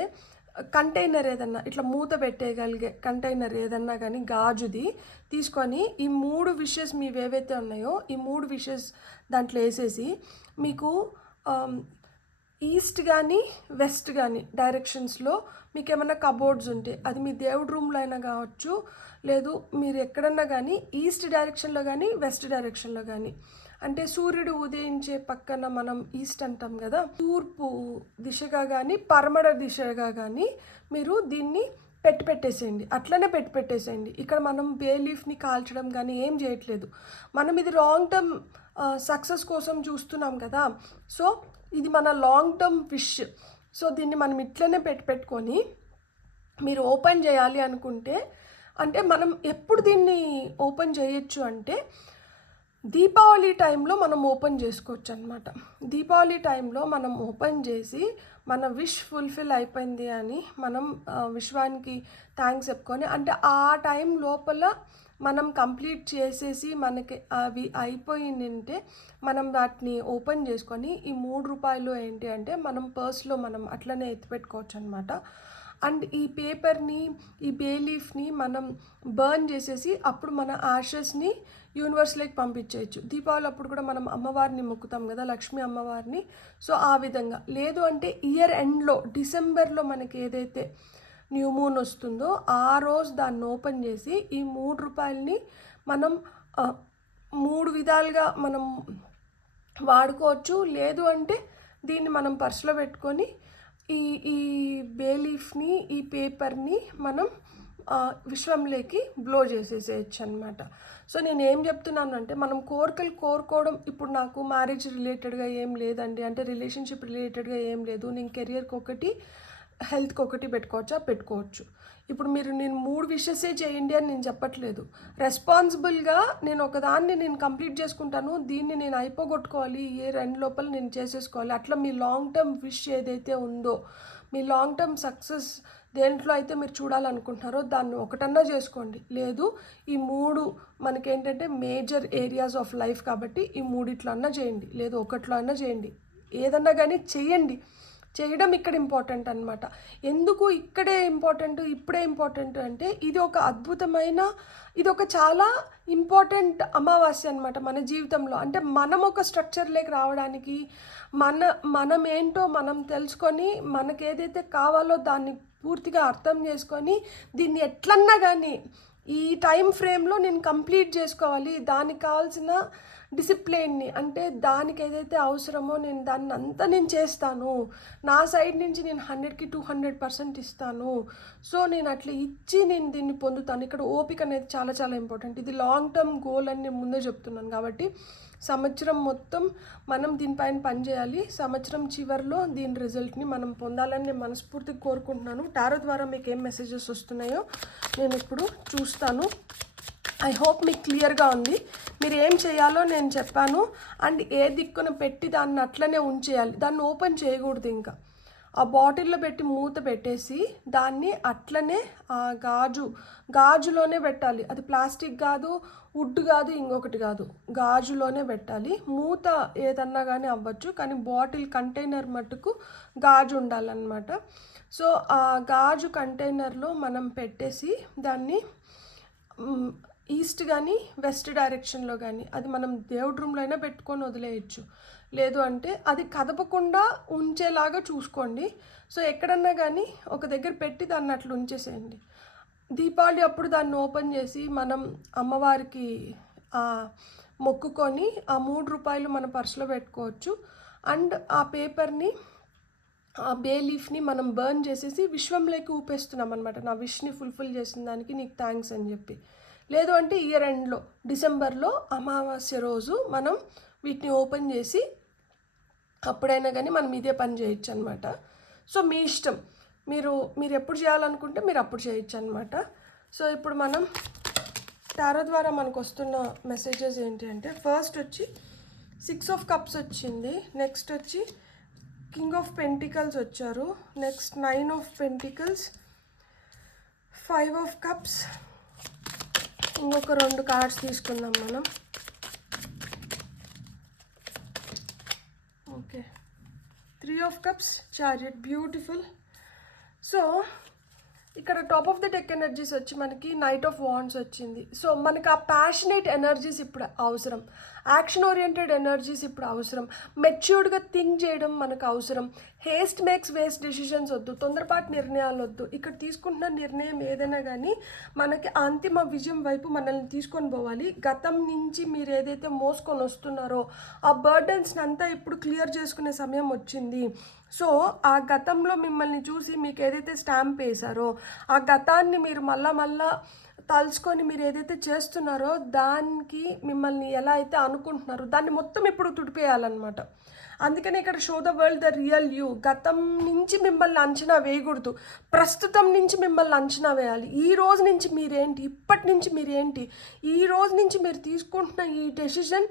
కంటైనర్ ఏదన్నా ఇట్లా మూత పెట్టేయగలిగే కంటైనర్ ఏదన్నా కానీ గాజుది తీసుకొని ఈ 3 విషెస్ మీవి ఏవైతే ఉన్నాయో ఈ 3 విషెస్ దాంట్లో వేసేసి మీకు ఈస్ట్ కానీ వెస్ట్ కానీ డైరెక్షన్స్లో మీకు ఏమైనా కబోర్డ్స్ ఉంటే అది మీ దేవుడి రూమ్లో అయినా కావచ్చు, లేదు మీరు ఎక్కడన్నా కానీ ఈస్ట్ డైరెక్షన్లో కానీ వెస్ట్ డైరెక్షన్లో కానీ, అంటే సూర్యుడు ఉదయించే పక్కన మనం ఈస్ట్ అంటాం కదా, తూర్పు దిశగా కానీ పరమడ దిశగా కానీ మీరు దీన్ని పెట్టేసేయండి. అట్లనే పెట్టేసేయండి. ఇక్కడ మనం బే లీఫ్ని కాల్చడం కానీ ఏం చేయట్లేదు. మనం ఇది లాంగ్ టర్మ్ సక్సెస్ కోసం చూస్తున్నాం కదా. సో ఇది మన లాంగ్ టర్మ్ విష్. సో దీన్ని మనం ఇట్లనే పెట్టుకొని మీరు ఓపెన్ చేయాలి అనుకుంటే, అంటే మనం ఎప్పుడు దీన్ని ఓపెన్ చేయొచ్చు అంటే దీపావళి టైంలో మనం ఓపెన్ చేసుకోవచ్చు అనమాట. దీపావళి టైంలో మనం ఓపెన్ చేసి మన విష్ ఫుల్ఫిల్ అయిపోయింది అని మనం విశ్వానికి థ్యాంక్స్ చెప్పుకొని, అంటే ఆ టైం లోపల మనం కంప్లీట్ చేసేసి మనకి అవి అయిపోయిందంటే మనం వాటిని ఓపెన్ చేసుకొని ఈ 3 రూపాయలు ఏంటి అంటే మనం పర్స్లో మనం అట్లనే ఎత్తిపెట్టుకోవచ్చు అనమాట. అండ్ ఈ పేపర్ని ఈ బే లీఫ్ని మనం బర్న్ చేసేసి అప్పుడు మన యాషెస్ని యూనివర్స్లోకి పంపించేయచ్చు. దీపావళి అప్పుడు కూడా మనం అమ్మవారిని మొక్కుతాం కదా, లక్ష్మీ అమ్మవారిని. సో ఆ విధంగా. లేదు అంటే ఇయర్ ఎండ్లో డిసెంబర్లో మనకి ఏదైతే న్యూ మూన్ వస్తుందో ఆ రోజు దాన్ని ఓపెన్ చేసి ఈ 3 రూపాయలని మనం 3 విధాలుగా మనం వాడుకోవచ్చు. లేదు అంటే దీన్ని మనం పర్సులో పెట్టుకొని ఈ ఈ బే లీఫ్ని ఈ పేపర్ని మనం విశ్వంలోకి బ్లో చేసేసేయచ్చు అనమాట. సో నేను ఏం చెప్తున్నాను అంటే మనం కోరికలు కోరుకోవడం, ఇప్పుడు నాకు మ్యారేజ్ రిలేటెడ్గా ఏం లేదండి, అంటే రిలేషన్షిప్ రిలేటెడ్గా ఏం లేదు, నేను కెరియర్కి ఒకటి హెల్త్కి ఒకటి పెట్టుకోవచ్చు. ఇప్పుడు నేను 3 విషెసే చేయండి అని నేను చెప్పట్లేదు. రెస్పాన్సిబుల్గా నేను ఒకదాన్ని నేను కంప్లీట్ చేసుకుంటాను, దీన్ని నేను అయిపోగొట్టుకోవాలి, ఇయర్ ఎండ్ లోపల నేను చేసేసుకోవాలి. అట్లా మీ లాంగ్ టర్మ్ విష్ ఏదైతే ఉందో, మీ లాంగ్ టర్మ్ సక్సెస్ దేంట్లో అయితే మీరు చూడాలనుకుంటున్నారో దాన్ని ఒకటన్నా చేసుకోండి. లేదు ఈ 3 మనకేంటంటే మేజర్ ఏరియాస్ ఆఫ్ లైఫ్ కాబట్టి ఈ 3 అన్నా చేయండి, లేదు ఒకట్లో అన్నా చేయండి, ఏదన్నా కానీ చెయ్యండి. చేయడం ఇక్కడ ఇంపార్టెంట్ అనమాట. ఎందుకు ఇక్కడే ఇంపార్టెంట్, ఇప్పుడే ఇంపార్టెంట్ అంటే ఇది ఒక అద్భుతమైన, ఇది ఒక చాలా ఇంపార్టెంట్ అమావాస్య అనమాట మన జీవితంలో. అంటే మనం ఒక స్ట్రక్చర్లోకి రావడానికి మనం ఏంటో మనం తెలుసుకొని మనకి ఏదైతే కావాలో దాన్ని పూర్తిగా అర్థం చేసుకొని దీన్ని ఎట్లన్నా కానీ ఈ టైం ఫ్రేమ్లో నేను కంప్లీట్ చేసుకోవాలి, దానికి కావాల్సిన డిసిప్లిన్ని, అంటే దానికి ఏదైతే అవసరమో నేను దాన్ని అంతా నేను చేస్తాను, నా సైడ్ నుంచి నేను 100కి 200% ఇస్తాను. సో నేను అట్లా ఇచ్చి నేను దీన్ని పొందుతాను. ఇక్కడ ఓపిక అనేది చాలా చాలా ఇంపార్టెంట్. ఇది లాంగ్ టర్మ్ గోల్ అని నేను ముందే చెప్తున్నాను కాబట్టి సంవత్సరం మొత్తం మనం దీనిపైన పనిచేయాలి. సంవత్సరం చివరిలో దీని రిజల్ట్ని మనం పొందాలని నేను మనస్ఫూర్తిగా కోరుకుంటున్నాను. టారో ద్వారా మీకు ఏం మెసేజెస్ వస్తున్నాయో నేను ఇప్పుడు చూస్తాను. ఐ హోప్ మీకు క్లియర్గా ఉంది. మీరు ఏం చేయాలో నేను చెప్పాను. అండ్ ఏ దిక్కున పెట్టి దాన్ని అట్లనే ఉంచేయాలి, దాన్ని ఓపెన్ చేయకూడదు. ఇంకా ఆ బాటిల్లో పెట్టి మూత పెట్టేసి దాన్ని అట్లనే ఆ గాజులోనే పెట్టాలి. అది ప్లాస్టిక్ కాదు, వుడ్ కాదు, ఇంకొకటి కాదు, గాజులోనే పెట్టాలి. మూత ఏదన్నా కానీ అవ్వచ్చు, కానీ బాటిల్ కంటైనర్ మట్టుకు గాజు ఉండాలన్నమాట. సో ఆ గాజు కంటైనర్లో మనం పెట్టేసి దాన్ని ఈస్ట్ కానీ వెస్ట్ డైరెక్షన్లో కానీ, అది మనం దేవుడి రూమ్లో అయినా పెట్టుకొని వదిలేయచ్చు. లేదు అంటే అది కదపకుండా ఉంచేలాగా చూసుకోండి. సో ఎక్కడన్నా కానీ ఒక దగ్గర పెట్టి దాన్ని అట్లా ఉంచేసేయండి. దీపావళి అప్పుడు దాన్ని ఓపెన్ చేసి మనం అమ్మవారికి మొక్కుకొని ఆ 3 రూపాయలు మన పర్సులో పెట్టుకోవచ్చు. అండ్ ఆ పేపర్ని, ఆ బే లీఫ్ని మనం బర్న్ చేసేసి విశ్వంలోకి ఊపేస్తున్నాం అనమాట. నా విష్ని ఫుల్ఫిల్ చేసిన దానికి నీకు థ్యాంక్స్ అని చెప్పి. లేదు అంటే ఇయర్ ఎండ్లో డిసెంబర్లో అమావాస్య రోజు మనం వీటిని ఓపెన్ చేసి అప్పుడైనా కానీ మనం ఇదే పని చేయొచ్చు అనమాట. సో మీ ఇష్టం, మీరు ఎప్పుడు చేయాలనుకుంటే మీరు అప్పుడు చేయొచ్చు అనమాట. సో ఇప్పుడు మనం టారో ద్వారా మనకు వస్తున్న మెసేజెస్ ఏంటి అంటే, ఫస్ట్ వచ్చి 6 ఆఫ్ కప్స్ వచ్చింది, నెక్స్ట్ వచ్చి కింగ్ ఆఫ్ పెంటికల్స్ వచ్చారు, next 9 of pentacles, 5 of cups, ఇంకొక 2 కార్డ్స్ తీసుకుందాం మనం. Okay, 3 of cups, chariot, beautiful. So ఇక్కడ top of the deck energies వచ్చి మనకి నైట్ ఆఫ్ వాండ్స్ వచ్చింది. సో మనకి ఆ ప్యాషనేట్ ఎనర్జీస్ ఇప్పుడు అవసరం, యాక్షన్ ఓరియంటెడ్ ఎనర్జీస్ ఇప్పుడు అవసరం, మెచ్యూర్డ్గా థింక్ చేయడం మనకు అవసరం. హేస్ట్ మేక్స్ వేస్ట్ డెసిషన్స్ వద్దు, తొందరపాటు నిర్ణయాలు వద్దు. ఇక్కడ తీసుకుంటున్న నిర్ణయం ఏదైనా కానీ మనకి అంతిమ విజయం వైపు మనల్ని తీసుకొని పోవాలి. గతం నుంచి మీరు ఏదైతే మోసుకొని వస్తున్నారో ఆ బర్డన్స్ని అంతా ఇప్పుడు క్లియర్ చేసుకునే సమయం వచ్చింది. సో ఆ గతంలో మిమ్మల్ని చూసి మీకు ఏదైతే స్టాంప్ వేశారో ఆ గతాన్ని మీరు మళ్ళా తలుచుకొని మీరు ఏదైతే చేస్తున్నారో దానికి మిమ్మల్ని ఎలా అయితే అనుకుంటున్నారో దాన్ని మొత్తం ఇప్పుడు తుడిపేయాలన్నమాట. అందుకని ఇక్కడ show the world the real you. గతం నుంచి మిమ్మల్ని అంచనా వేయకూడదు, ప్రస్తుతం నుంచి మిమ్మల్ని అంచనా వేయాలి. ఈ రోజు నుంచి మీరేంటి, ఇప్పటి నుంచి మీరేంటి, ఈ రోజు నుంచి మీరు తీసుకుంటున్న ఈ డెసిషన్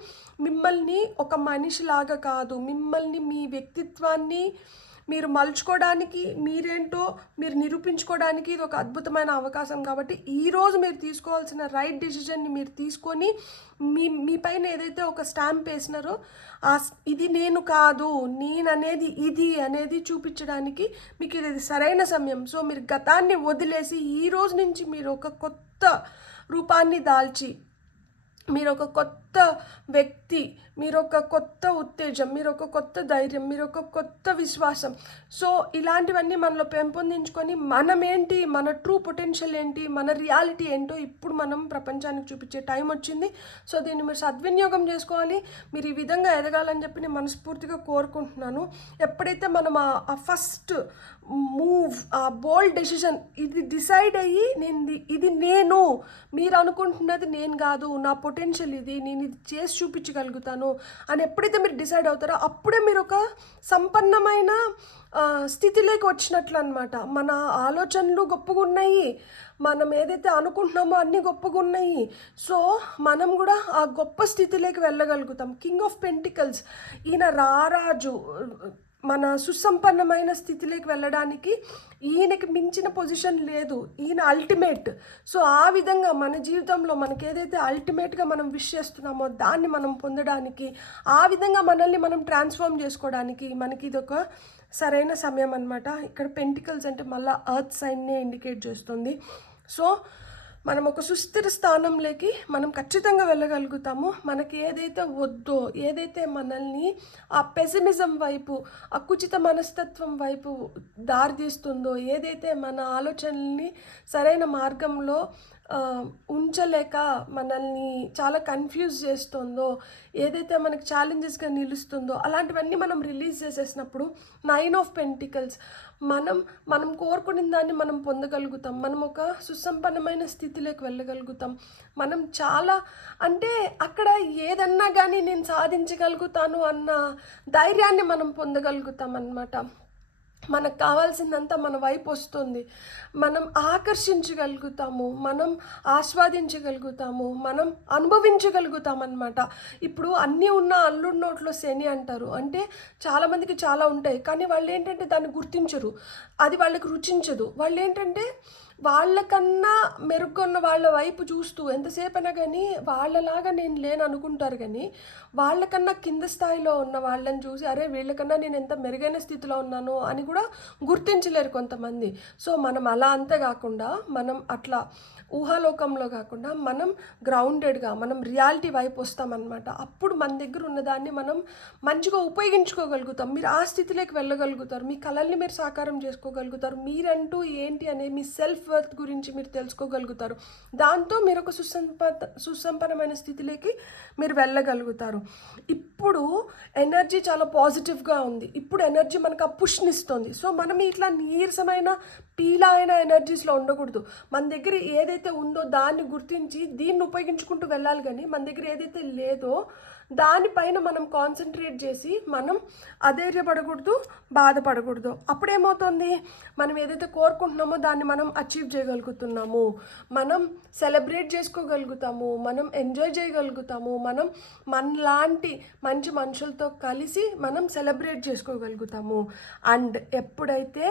మిమ్మల్ని ఒక మనిషిలాగా కాదు, మిమ్మల్ని మీ వ్యక్తిత్వాన్ని మీరు మలుచుకోవడానికి, మీరేంటో మీరు నిరూపించుకోవడానికి ఇది ఒక అద్భుతమైన అవకాశం. కాబట్టి ఈరోజు మీరు తీసుకోవాల్సిన రైట్ డెసిషన్ని మీరు తీసుకొని మీ పైన ఏదైతే ఒక స్టాంప్ వేసినారో ఇది నేను కాదు, నేను అనేది ఇది అనేది చూపించడానికి మీకు ఇది సరైన సమయం. సో మీరు గతాన్ని వదిలేసి ఈ రోజు నుంచి మీరు ఒక కొత్త రూపాన్ని దాల్చి, మీరు ఒక కొత్త వ్యక్తి, మీరు ఒక కొత్త ఉత్తేజం, మీరు ఒక కొత్త ధైర్యం, మీరు ఒక కొత్త విశ్వాసం. సో ఇలాంటివన్నీ మనలో పెంపొందించుకొని మనమేంటి, మన ట్రూ పొటెన్షియల్ ఏంటి, మన రియాలిటీ ఏంటో ఇప్పుడు మనం ప్రపంచానికి చూపించే టైం వచ్చింది. సో దీన్ని మీరు సద్వినియోగం చేసుకోవాలి. మీరు ఈ విధంగా ఎదగాలని చెప్పి నేను మనస్ఫూర్తిగా కోరుకుంటున్నాను. ఎప్పుడైతే మనం ఆ ఫస్ట్ మూవ్, ఆ బోల్డ్ డెసిషన్ ఇది డిసైడ్ అయ్యి ఇది నేను, మీరు అనుకుంటున్నది నేను కాదు, నా పొటెన్షియల్ ఇది, నేను ఇది చేసి చూపించగలుగుతాను అని ఎప్పుడైతే మీరు డిసైడ్ అవుతారో అప్పుడే మీరు ఒక సంపన్నమైన స్థితిలోకి వచ్చినట్లు అనమాట. మన ఆలోచనలు గొప్పగా ఉన్నాయి, మనం ఏదైతే అనుకుంటున్నామో అన్నీ గొప్పగా ఉన్నాయి. సో మనం కూడా ఆ గొప్ప స్థితిలోకి వెళ్ళగలుగుతాం. కింగ్ ఆఫ్ పెంటికల్స్ ఈయన రారాజు, మన సుసంపన్నమైన స్థితిలోకి వెళ్ళడానికి ఈయనకి మించిన పొజిషన్ లేదు, ఈయన అల్టిమేట్. సో ఆ విధంగా మన జీవితంలో మనకి ఏదైతే అల్టిమేట్గా మనం విష్ చేస్తున్నామో దాన్ని మనం పొందడానికి, ఆ విధంగా మనల్ని మనం ట్రాన్స్ఫార్మ్ చేసుకోవడానికి మనకి ఇది ఒక సరైన సమయం అన్నమాట. ఇక్కడ పెంటికల్స్ అంటే మళ్ళీ ఎర్త్ సైన్నే ఇండికేట్ చేస్తుంది. సో మనం ఒక సుస్థిర స్థానంలోకి మనం ఖచ్చితంగా వెళ్ళగలుగుతాము. మనకి ఏదైతే వద్దో, ఏదైతే మనల్ని ఆ పెసిమిజం వైపు, ఆ కుచిత మనస్తత్వం వైపు దారితీస్తుందో, ఏదైతే మన ఆలోచనల్ని సరైన మార్గంలో ఉంచలేక మనల్ని చాలా కన్ఫ్యూజ్ చేస్తుందో, ఏదైతే మనకి ఛాలెంజెస్గా నిలుస్తుందో అలాంటివన్నీ మనం రిలీజ్ చేసేసినప్పుడు 9 ఆఫ్ పెంటికల్స్ మనం కోరుకున్న దాన్ని మనం పొందగలుగుతాం. మనం ఒక సుసంపన్నమైన స్థితిలోకి వెళ్ళగలుగుతాం. మనం చాలా అంటే అక్కడ ఏదన్నా కానీ నేను సాధించగలుగుతాను అన్న ధైర్యాన్ని మనం పొందగలుగుతాం అన్నమాట. మనకు కావాల్సిందంతా మన వైపు వస్తుంది, మనం ఆకర్షించగలుగుతాము, మనం ఆస్వాదించగలుగుతాము, మనం అనుభవించగలుగుతాం అన్నమాట. ఇప్పుడు అన్నీ ఉన్న అల్లుడి నోట్లో శని అంటారు. అంటే చాలామందికి చాలా ఉంటాయి, కానీ వాళ్ళు ఏంటంటే దాన్ని గుర్తించరు, అది వాళ్ళకి రుచించదు. వాళ్ళు ఏంటంటే వాళ్ళకన్నా మెరుగొన్న వాళ్ళ వైపు చూస్తూ ఎంతసేపు అయినా కానీ వాళ్ళలాగా నేను లేను అనుకుంటారు. కానీ వాళ్ళకన్నా కింద స్థాయిలో ఉన్న వాళ్ళని చూసి అరే వీళ్ళకన్నా నేను ఎంత మెరుగైన స్థితిలో ఉన్నాను అని కూడా గుర్తించలేరు కొంతమంది. సో మనం అలా అంతే కాకుండా, మనం అట్లా ఊహాలోకంలో కాకుండా మనం గ్రౌండెడ్గా మనం రియాలిటీ వైపు వస్తామన్నమాట. అప్పుడు మన దగ్గర ఉన్నదాన్ని మనం మంచిగా ఉపయోగించుకోగలుగుతాం. మీరు ఆ స్థితిలోకి వెళ్ళగలుగుతారు, మీ కళల్ని మీరు సాకారం చేసుకోగలుగుతారు, మీరంటూ ఏంటి అనే మీ సెల్ఫ్ వర్త్ గురించి మీరు తెలుసుకోగలుగుతారు. దాంతో మీరు ఒక సుసంపన్నమైన స్థితిలోకి మీరు వెళ్ళగలుగుతారు. ఇప్పుడు ఎనర్జీ చాలా పాజిటివ్గా ఉంది. ఇప్పుడు ఎనర్జీ మనకు ఆ పుష్ని ఇస్తుంది. సో మనం ఇట్లా నీరసమైన పీలా అయిన ఎనర్జీస్లో ఉండకూడదు. మన దగ్గర ఏదైతే ఉందో దాన్ని గుర్తించి దీన్ని ఉపయోగించుకుంటూ వెళ్ళాలి. కానీ మన దగ్గర ఏదైతే లేదో దానిపైన మనం కాన్సన్ట్రేట్ చేసి మనం అధైర్యపడకూడదు, బాధపడకూడదు. అప్పుడేమవుతుంది, మనం ఏదైతే కోరుకుంటున్నామో దాన్ని మనం అచీవ్ చేయగలుగుతున్నాము, మనం సెలబ్రేట్ చేసుకోగలుగుతాము, మనం ఎంజాయ్ చేయగలుగుతాము, మనం మనలాంటి మంచి మనుషులతో కలిసి మనం సెలబ్రేట్ చేసుకోగలుగుతాము. అండ్ ఎప్పుడైతే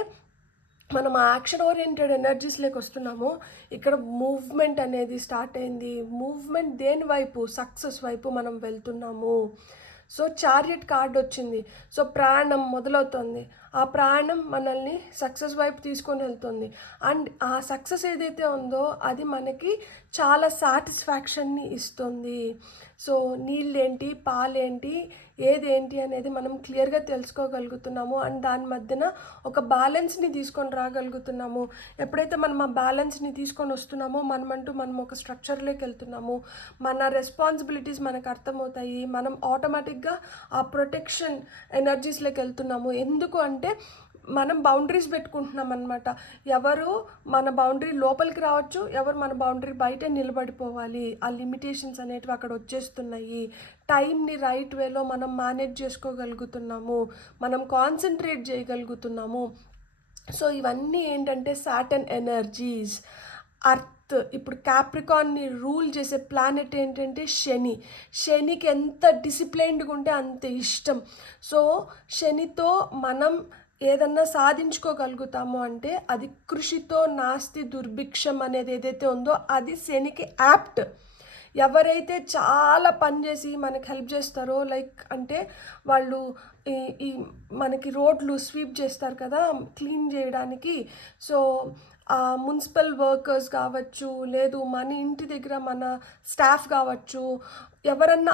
మనం యాక్షన్ ఓరియంటెడ్ ఎనర్జీస్లోకి వస్తున్నామో ఇక్కడ మూవ్మెంట్ అనేది స్టార్ట్ అయింది. మూవ్మెంట్ దేని వైపు, సక్సెస్ వైపు మనం వెళ్తున్నాము. సో చారియట్ కార్డ్ వచ్చింది. సో ప్రయాణం మొదలవుతుంది. ఆ ప్రయాణం మనల్ని సక్సెస్ వైపు తీసుకొని వెళ్తుంది. అండ్ ఆ సక్సెస్ ఏదైతే ఉందో అది మనకి చాలా సాటిస్ఫాక్షన్ని ఇస్తుంది. సో నీళ్ళేంటి, పాలేంటి, ఏదేంటి అనేది మనం క్లియర్గా తెలుసుకోగలుగుతున్నాము. అండ్ దాని మధ్యన ఒక బ్యాలెన్స్ని తీసుకొని రాగలుగుతున్నాము. ఎప్పుడైతే మనం ఆ బ్యాలెన్స్ని తీసుకొని వస్తున్నామో మనం ఒక స్ట్రక్చర్లోకి వెళ్తున్నాము. మన రెస్పాన్సిబిలిటీస్ మనకు అర్థమవుతాయి. మనం ఆటోమేటిక్గా ఆ ప్రొటెక్షన్ ఎనర్జీస్లోకి వెళ్తున్నాము. ఎందుకు అంటే మనం బౌండరీస్ పెట్టుకుంటున్నాం అనమాట. ఎవరు మన బౌండరీ లోపలికి రావచ్చు, ఎవరు మన బౌండరీ బయట నిలబడిపోవాలి. ఆ లిమిటేషన్స్ అనేటివి అక్కడ వచ్చేస్తున్నాయి. టైంని రైట్ వేలో మనం మేనేజ్ చేసుకోగలుగుతున్నాము, మనం కాన్సన్ట్రేట్ చేయగలుగుతున్నాము. సో ఇవన్నీ ఏంటంటే సాటర్న్ ఎనర్జీస్. ఇప్పుడు క్యాప్రికాన్ని రూల్ చేసే ప్లానెట్ ఏంటంటే శనికి ఎంత డిసిప్లైన్డ్గా ఉంటే అంత ఇష్టం. సో శనితో మనం ఏదన్నా సాధించుకోగలుగుతాము అంటే అది కృషితో నాస్తి దుర్భిక్షం అనేది ఏదైతే ఉందో అది శనికి యాప్ట్. ఎవరైతే చాలా పని చేసి మనకి హెల్ప్ చేస్తారో, లైక్ అంటే వాళ్ళు ఈ మనకి రోడ్లు స్వీప్ చేస్తారు కదా క్లీన్ చేయడానికి. సో మున్సిపల్ వర్కర్స్ కావచ్చు, లేదు మన ఇంటి దగ్గర మన స్టాఫ్ కావచ్చు, ఎవరన్నా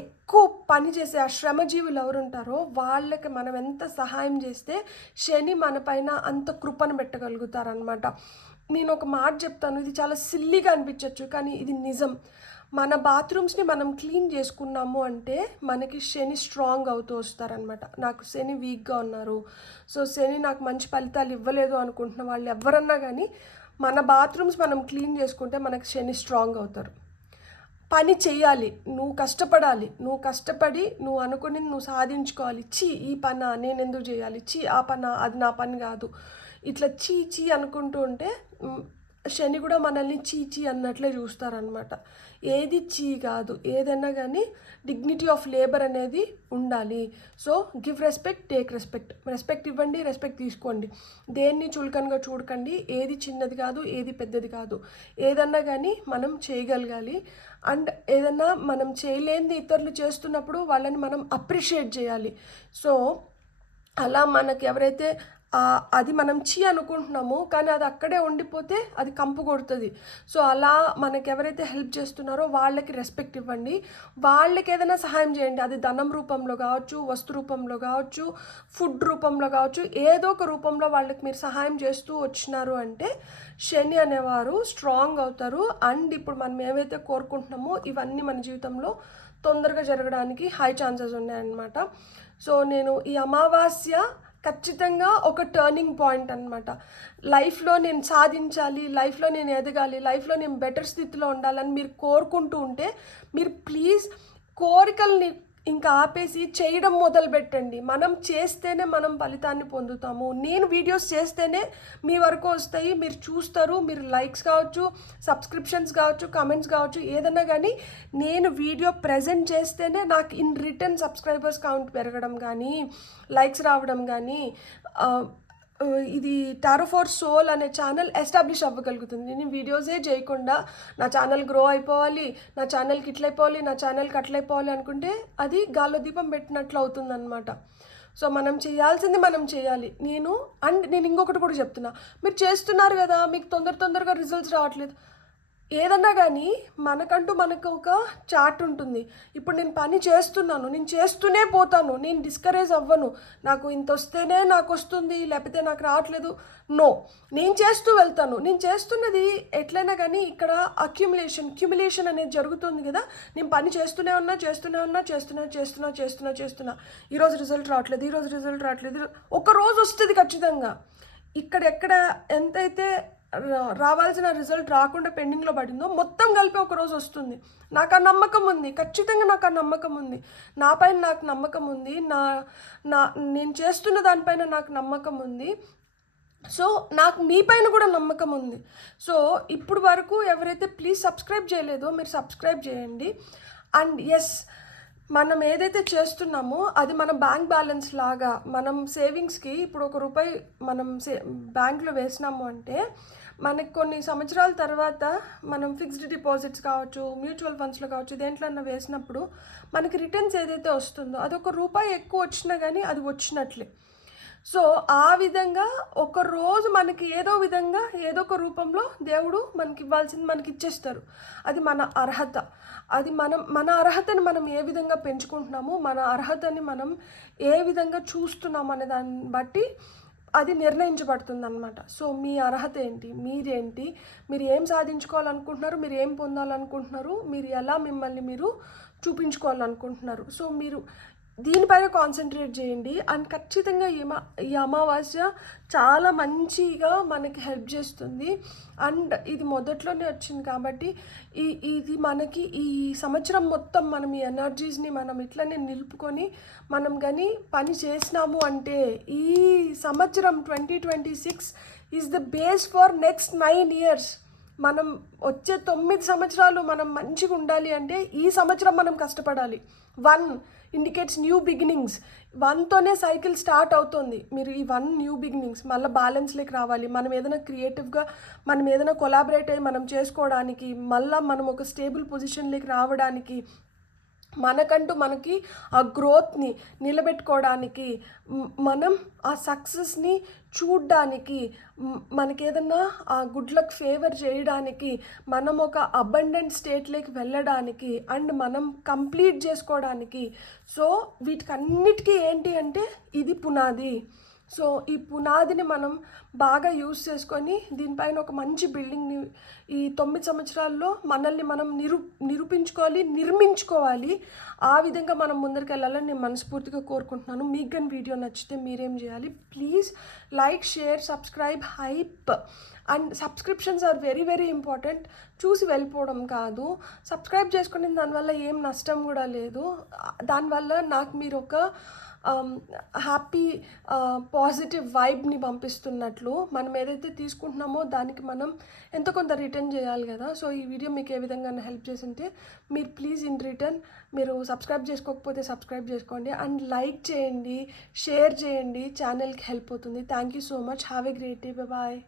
ఎక్కువ పని చేసే ఆ శ్రమజీవులు ఎవరుంటారో వాళ్ళకి మనం ఎంత సహాయం చేస్తే శని మన పైన అంత కృపను పెట్టగలుగుతారనమాట. నేను ఒక మాట చెప్తాను, ఇది చాలా సిల్లీగా అనిపించవచ్చు కానీ ఇది నిజం. మన బాత్రూమ్స్ని మనం క్లీన్ చేసుకున్నాము అంటే మనకి శని స్ట్రాంగ్ అవుతూ వస్తారనమాట. నాకు శని వీక్గా ఉన్నారు, సో శని నాకు మంచి ఫలితాలు ఇవ్వలేదు అనుకుంటున్న వాళ్ళు ఎవరన్నా కానీ మన బాత్రూమ్స్ మనం క్లీన్ చేసుకుంటే మనకి శని స్ట్రాంగ్ అవుతారు. పని చెయ్యాలి, నువ్వు కష్టపడాలి, నువ్వు కష్టపడి నువ్వు అనుకుని నువ్వు సాధించుకోవాలి. ఈ పని నేను ఎందుకు చేయాలి, ఆ పని అది నా పని కాదు, ఇట్లా చీ అనుకుంటూ ఉంటే శని కూడా మనల్ని చీ అన్నట్లే చూస్తారనమాట. ఏది చీ కాదు, ఏదైనా కానీ డిగ్నిటీ ఆఫ్ లేబర్ అనేది ఉండాలి. So give respect, take respect. Respect ఇవ్వండి, రెస్పెక్ట్ తీసుకోండి. దేన్ని చులకనగా చూడకండి. ఏది చిన్నది కాదు, ఏది పెద్దది కాదు. ఏదన్నా కానీ మనం చేయగలగాలి. అండ్ ఏదన్నా మనం చేయలేనిది ఇతరులు చేస్తున్నప్పుడు వాళ్ళని మనం అప్రిషియేట్ చేయాలి. సో అలా మనకి ఎవరైతే అది మనం అనుకుంటున్నాము కానీ అది అక్కడే ఉండిపోతే అది కంపు కొడుతుంది. సో అలా మనకి ఎవరైతే హెల్ప్ చేస్తున్నారో వాళ్ళకి రెస్పెక్ట్ ఇవ్వండి. వాళ్ళకి ఏదైనా సహాయం చేయండి. అది ధనం రూపంలో కావచ్చు, వస్తు రూపంలో కావచ్చు, ఫుడ్ రూపంలో కావచ్చు, ఏదో ఒక రూపంలో వాళ్ళకి మీరు సహాయం చేస్తూ వచ్చినారు అంటే శని అనేవారు స్ట్రాంగ్ అవుతారు. అండ్ ఇప్పుడు మనం ఏవైతే కోరుకుంటున్నామో ఇవన్నీ మన జీవితంలో తొందరగా జరగడానికి హై ఛాన్సెస్ ఉన్నాయన్నమాట. సో నేను ఈ అమావాస్య ఖచ్చితంగా ఒక టర్నింగ్ పాయింట్ అనమాట. లైఫ్లో నేను సాధించాలి, లైఫ్లో నేను ఎదగాలి, లైఫ్లో నేను బెటర్ స్థితిలో ఉండాలని మీరు కోరుకుంటూ ఉంటే మీరు ప్లీజ్ కోరికల్ని ఇంకా ఆపేసి చేయడం మొదలు పెట్టండి. మనం చేస్తేనే మనం ఫలితాన్ని పొందుతాము. నేను వీడియోస్ చేస్తేనే మీ వరకు వస్తాయి, మీరు చూస్తారు, మీరు లైక్స్ కావచ్చు, సబ్స్క్రిప్షన్స్ కావచ్చు, కమెంట్స్ కావచ్చు, ఏదన్నా కానీ నేను వీడియో ప్రజెంట్ చేస్తేనే నాకు ఇన్ రిటర్న్ సబ్స్క్రైబర్స్ కౌంట్ పెరగడం కానీ, లైక్స్ రావడం కానీ, ఇది టారో ఫర్ సోల్ అనే ఛానల్ ఎస్టాబ్లిష్ అవ్వగలుగుతుంది. నేను వీడియోసే చేయకుండా నా ఛానల్ గ్రో అయిపోవాలి, నా ఛానల్కి ఇట్లయిపోవాలి, నా ఛానల్కి అట్లయిపోవాలి అనుకుంటే అది గాల్లో దీపం పెట్టినట్లు అవుతుందన్నమాట. సో మనం చేయాల్సింది మనం చేయాలి. నేను ఇంకొకటి కూడా చెప్తున్నా, మీరు చేస్తున్నారు కదా, మీకు తొందరగా రిజల్ట్స్ రావట్లేదు. ఏదన్నా కానీ మనకు ఒక చార్ట్ ఉంటుంది. ఇప్పుడు నేను పని చేస్తున్నాను, నేను చేస్తూనే పోతాను, నేను డిస్కరేజ్ అవ్వను. నాకు ఇంత వస్తేనే నాకు వస్తుంది, లేకపోతే నాకు రావట్లేదు, నో, నేను చేస్తూ వెళ్తాను. నేను చేస్తున్నది ఎట్లయినా కానీ ఇక్కడ క్యుములేషన్ అనేది జరుగుతుంది కదా. నేను పని చేస్తూనే ఉన్నా ఈరోజు రిజల్ట్ రావట్లేదు, ఒక రోజు వస్తుంది ఖచ్చితంగా. ఎక్కడ ఎంతైతే రావాల్సిన రిజల్ట్ రాకుండా పెండింగ్లో పడిందో మొత్తం కలిపి ఒక రోజు వస్తుంది. నాకు ఆ నమ్మకం ఉంది, ఖచ్చితంగా నాకు ఆ నమ్మకం ఉంది. నా పైన నాకు నమ్మకం ఉంది, నేను చేస్తున్న దానిపైన నాకు నమ్మకం ఉంది. సో నాకు మీ పైన కూడా నమ్మకం ఉంది. సో ఇప్పుడు వరకు ఎవరైతే ప్లీజ్ సబ్స్క్రైబ్ చేయలేదో మీరు సబ్స్క్రైబ్ చేయండి. అండ్ ఎస్, మనం ఏదైతే చేస్తున్నామో అది మన బ్యాంక్ బ్యాలెన్స్ లాగా. మనం సేవింగ్స్కి ఇప్పుడు ₹1 మనం బ్యాంక్లో వేసినాము అంటే మనకి కొన్ని సంవత్సరాల తర్వాత మనం ఫిక్స్డ్ డిపాజిట్స్ కావచ్చు, మ్యూచువల్ ఫండ్స్లో కావచ్చు, దేంట్లన్నా వేసినప్పుడు మనకి రిటర్న్స్ ఏదైతే వస్తుందో అది ₹1 ఎక్కువ వచ్చినా కానీ అది వచ్చినట్లే. సో ఆ విధంగా ఒకరోజు మనకి ఏదో విధంగా ఏదో ఒక రూపంలో దేవుడు మనకి ఇవ్వాల్సింది మనకి ఇచ్చేస్తారు. అది మన అర్హత. అది మన అర్హతని మనం ఏ విధంగా పెంచుకుంటున్నామో, మన అర్హతని మనం ఏ విధంగా చూస్తున్నాం అనే దాన్ని బట్టి అది నిర్ణయించబడుతుంది అనమాట. సో మీ అర్హత ఏంటి, మీరేంటి, మీరు ఏం సాధించుకోవాలనుకుంటున్నారు, మీరు ఏం పొందాలనుకుంటున్నారు, మీరు ఎలా మిమ్మల్ని మీరు చూపించుకోవాలనుకుంటున్నారు. సో మీరు దీనిపైన కాన్సన్ట్రేట్ చేయండి. అండ్ ఖచ్చితంగా ఈ అమావాస్య చాలా మంచిగా మనకి హెల్ప్ చేస్తుంది. అండ్ ఇది మొదట్లోనే వచ్చింది కాబట్టి ఇది మనకి ఈ సంవత్సరం మొత్తం మనం ఈ ఎనర్జీస్ని మనం ఇట్లనే నిలుపుకొని మనం కానీ పని చేసినాము అంటే ఈ సంవత్సరం 2026 is the base for next 9 years. మనం వచ్చే 9 సంవత్సరాలు మనం మంచిగా ఉండాలి అంటే ఈ సంవత్సరం మనం కష్టపడాలి. 1 ఇండికేట్స్ న్యూ బిగినింగ్స్. 1తోనే సైకిల్ స్టార్ట్ అవుతుంది. మీరు ఈ 1 న్యూ బిగినింగ్స్ మళ్ళీ బ్యాలెన్స్లోకి రావాలి. మనం ఏదైనా క్రియేటివ్గా మనం ఏదైనా కొలాబరేట్ అయ్యి మనం చేసుకోవడానికి, మళ్ళీ మనం ఒక స్టేబుల్ పొజిషన్లోకి రావడానికి, మనకి ఆ గ్రోత్ని నిలబెట్టుకోవడానికి, మనం ఆ సక్సెస్ని చూడ్డానికి, మనకి ఏదన్నా ఆ గుడ్ లక్ ఫేవర్ చేయడానికి, మనం ఒక అబండెంట్ స్టేట్లోకి వెళ్ళడానికి, అండ్ మనం కంప్లీట్ చేసుకోవడానికి. సో వీటికన్నిటికీ ఏంటి అంటే ఇది పునాది. సో ఈ పునాదిని మనం బాగా యూజ్ చేసుకొని దీనిపైన ఒక మంచి బిల్డింగ్ని ఈ 9 సంవత్సరాల్లో మనల్ని మనం నిరూపించుకోవాలి, నిర్మించుకోవాలి. ఆ విధంగా మనం ముందరికి వెళ్ళాలని నేను మనస్ఫూర్తిగా కోరుకుంటున్నాను. మీకు కానీ వీడియో నచ్చితే మీరేం చేయాలి, please like, share, subscribe, hype. And subscriptions are very very important. చూసి వెళ్ళిపోవడం కాదు. సబ్స్క్రైబ్ చేసుకుని దానివల్ల ఏం నష్టం కూడా లేదు. దానివల్ల నాకు మీరు ఒక హ్యాపీ పాజిటివ్ వైబ్ని పంపిస్తున్నట్లు. మనం ఏదైతే తీసుకుంటున్నామో దానికి మనం ఎంతో కొంత రిటర్న్ చేయాలి కదా. సో ఈ వీడియో మీకు ఏ విధంగా హెల్ప్ చేసింటే మీరు ప్లీజ్ ఇన్ రిటర్న్ మీరు సబ్స్క్రైబ్ చేసుకోకపోతే సబ్స్క్రైబ్ చేసుకోండి. అండ్ లైక్ చేయండి, షేర్ చేయండి, ఛానల్కి హెల్ప్ అవుతుంది. Thank you so much. Have a great day. Bye.